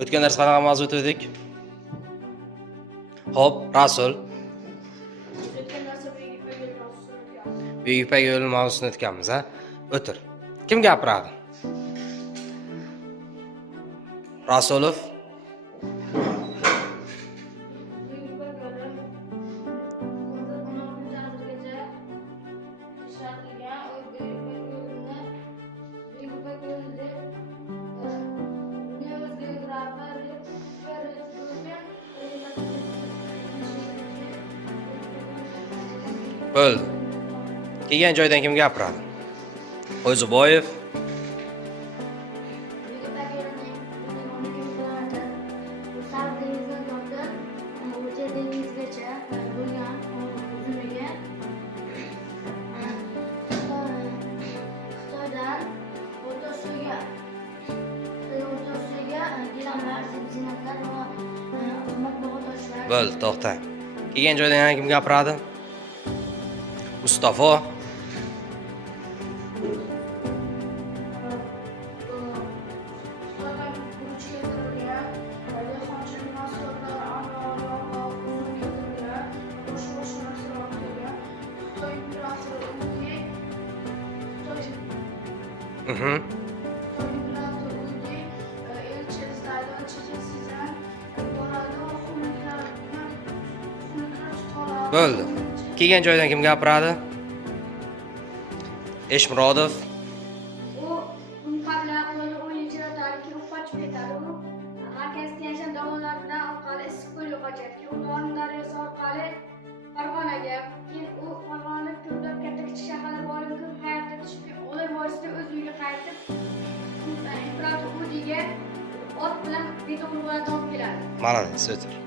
O'tgan dars qanaqa mavzu o'tdik? Xo'p, Rasul. Buyuk Ipak yo'li mavzusini o'tganmiz, ha? O'tir. Kim gapiradi? Rasulov. Bo'ldi. Kelgan joydan kim gapiradi? O'ziboyev. Bo'ldi, to'xtang. Kelgan joydan yana kim gapiradi? Mustafa. Bo'ldi. Kelgan joydan kim gapiradi? Eshmurodov. Malades, o'tir.